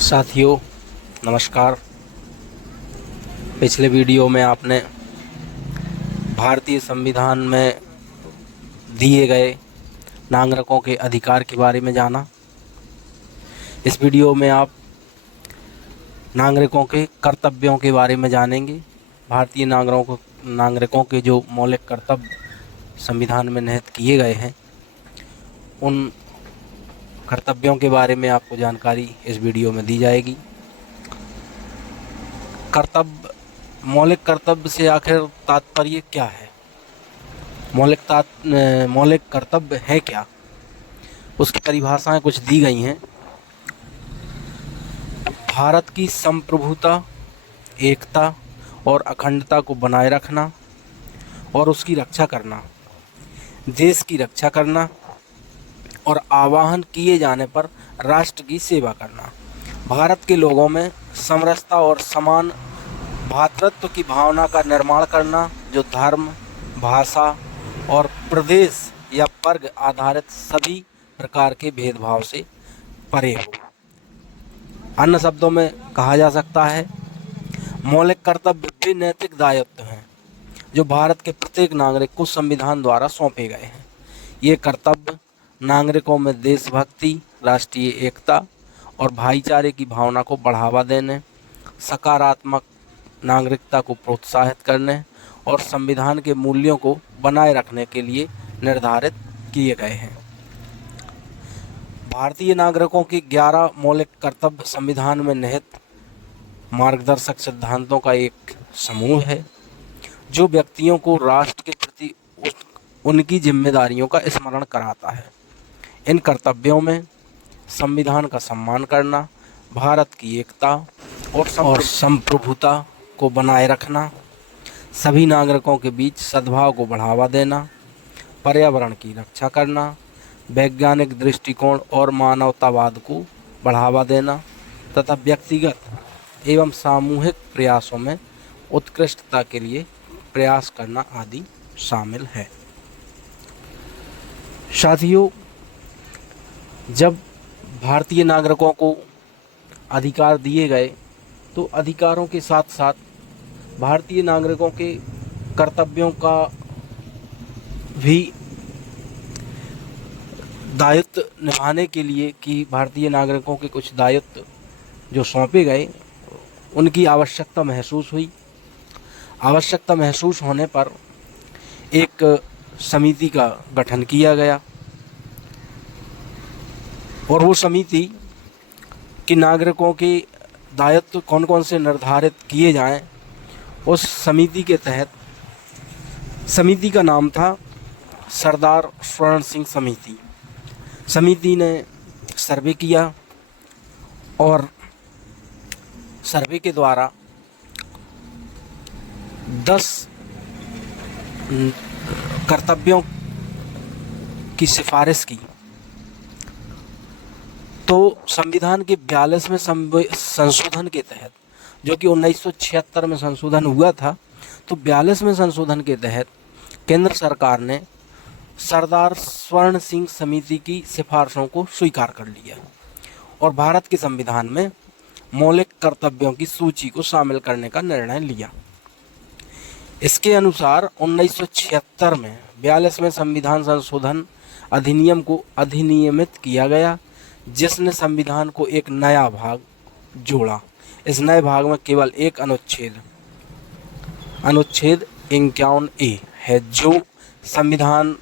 साथियों नमस्कार। पिछले वीडियो में आपने भारतीय संविधान में दिए गए नागरिकों के अधिकार के बारे में जाना। इस वीडियो में आप नागरिकों के कर्तव्यों के बारे में जानेंगे। भारतीय नागरिकों के जो मौलिक कर्तव्य संविधान में निहित किए गए हैं, उन कर्तव्यों के बारे में आपको जानकारी इस वीडियो में दी जाएगी। मौलिक कर्तव्य से आखिर तात्पर्य क्या है? मौलिक कर्तव्य है क्या? उसकी परिभाषाएं कुछ दी गई हैं। भारत की संप्रभुता, एकता और अखंडता को बनाए रखना और उसकी रक्षा करना, देश की रक्षा करना और आह्वान किए जाने पर राष्ट्र की सेवा करना, भारत के लोगों में समरसता और समान भ्रातृत्व की भावना का निर्माण करना, जो धर्म, भाषा और प्रदेश या वर्ग आधारित सभी प्रकार के भेदभाव से परे हो। अन्य शब्दों में कहा जा सकता है, मौलिक कर्तव्य वे नैतिक दायित्व हैं जो भारत के प्रत्येक नागरिक को संविधान द्वारा सौंपे गए हैं। ये कर्तव्य नागरिकों में देशभक्ति, राष्ट्रीय एकता और भाईचारे की भावना को बढ़ावा देने, सकारात्मक नागरिकता को प्रोत्साहित करने और संविधान के मूल्यों को बनाए रखने के लिए निर्धारित किए गए हैं। भारतीय नागरिकों के 11 मौलिक कर्तव्य संविधान में निहित मार्गदर्शक सिद्धांतों का एक समूह है, जो व्यक्तियों को राष्ट्र के प्रति उनकी जिम्मेदारियों का स्मरण कराता है। इन कर्तव्यों में संविधान का सम्मान करना, भारत की एकता और संप्रभुता को बनाए रखना, सभी नागरिकों के बीच सद्भाव को बढ़ावा देना, पर्यावरण की रक्षा करना, वैज्ञानिक दृष्टिकोण और मानवतावाद को बढ़ावा देना तथा व्यक्तिगत एवं सामूहिक प्रयासों में उत्कृष्टता के लिए प्रयास करना आदि शामिल है। साथियों, जब भारतीय नागरिकों को अधिकार दिए गए तो अधिकारों के साथ साथ भारतीय नागरिकों के कर्तव्यों का भी दायित्व निभाने के लिए कि भारतीय नागरिकों के कुछ दायित्व जो सौंपे गए, उनकी आवश्यकता महसूस हुई। आवश्यकता महसूस होने पर एक समिति का गठन किया गया और वो समिति कि नागरिकों के दायित्व कौन कौन से निर्धारित किए जाएं, उस समिति के तहत समिति का नाम था सरदार स्वर्ण सिंह समिति। समिति ने सर्वे किया और सर्वे के द्वारा 10 कर्तव्यों की सिफारिश की। तो संविधान के 42वें संशोधन के तहत, जो कि 1976 में संशोधन हुआ था, तो 42वें संशोधन के तहत केंद्र सरकार ने सरदार स्वर्ण सिंह समिति की सिफारिशों को स्वीकार कर लिया और भारत के संविधान में मौलिक कर्तव्यों की सूची को शामिल करने का निर्णय लिया। इसके अनुसार 1976 में 42वें संविधान संशोधन अधिनियम को अधिनियमित किया गया, जिसने संविधान को एक नया भाग जोड़ा। इस नए भाग में केवल एक अनुच्छेद 51A है, जो संविधान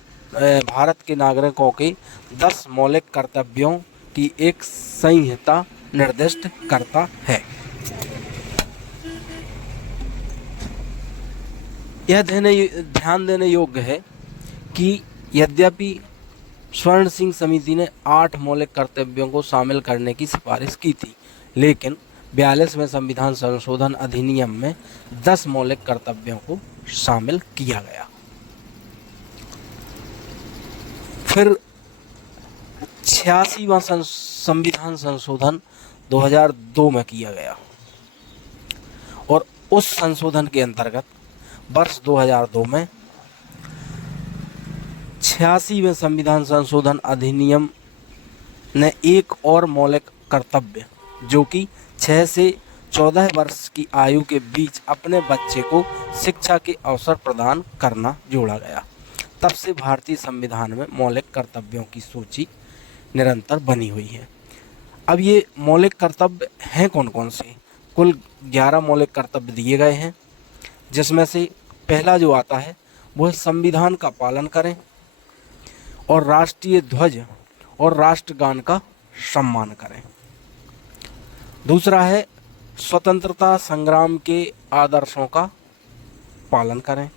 भारत के नागरिकों के 10 मौलिक कर्तव्यों की एक संहिता निर्दिष्ट करता है। यह ध्यान देने योग्य है कि यद्यपि स्वर्ण सिंह समिति ने 8 मौलिक कर्तव्यों को शामिल करने की सिफारिश की थी, लेकिन 42वें संविधान संशोधन अधिनियम में 10 मौलिक कर्तव्यों को शामिल किया गया। फिर 86वां संविधान संशोधन 2002 में किया गया और उस संशोधन के अंतर्गत वर्ष 2002 में 86वें संविधान संशोधन अधिनियम ने एक और मौलिक कर्तव्य जो कि 6 से 14 वर्ष की आयु के बीच अपने बच्चे को शिक्षा के अवसर प्रदान करना जोड़ा गया। तब से भारतीय संविधान में मौलिक कर्तव्यों की सूची निरंतर बनी हुई है। अब ये मौलिक कर्तव्य हैं कौन कौन से? कुल 11 मौलिक कर्तव्य दिए गए हैं, जिसमें से पहला जो आता है वो है संविधान का पालन करें और राष्ट्रीय ध्वज और राष्ट्रगान का सम्मान करें। दूसरा है स्वतंत्रता संग्राम के आदर्शों का पालन करें।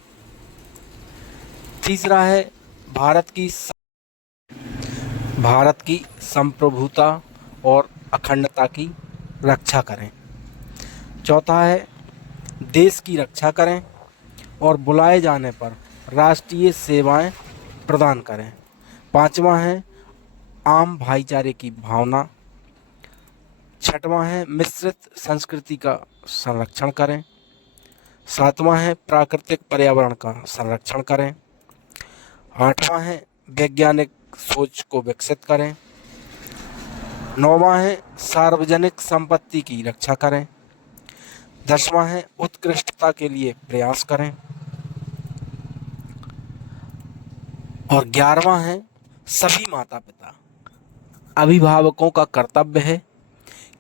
तीसरा है भारत की संप्रभुता और अखंडता की रक्षा करें। चौथा है देश की रक्षा करें और बुलाए जाने पर राष्ट्रीय सेवाएं प्रदान करें। पांचवा है आम भाईचारे की भावना। छठवां है मिश्रित संस्कृति का संरक्षण करें। सातवां है प्राकृतिक पर्यावरण का संरक्षण करें। आठवां है वैज्ञानिक सोच को विकसित करें। नौवां है सार्वजनिक संपत्ति की रक्षा करें। 10वां है उत्कृष्टता के लिए प्रयास करें। और 11वां है सभी माता पिता अभिभावकों का कर्तव्य है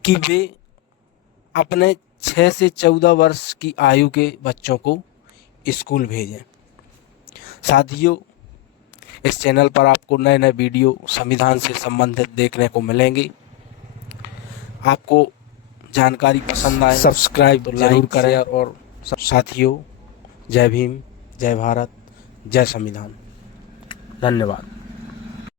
कि वे अपने 6 से 14 वर्ष की आयु के बच्चों को स्कूल भेजें। साथियों, इस चैनल पर आपको नए नए वीडियो संविधान से संबंधित देखने को मिलेंगे। आपको जानकारी पसंद आए सब्सक्राइब तो जरूर करें। और साथियों, जय भीम, जय भारत, जय संविधान। धन्यवाद।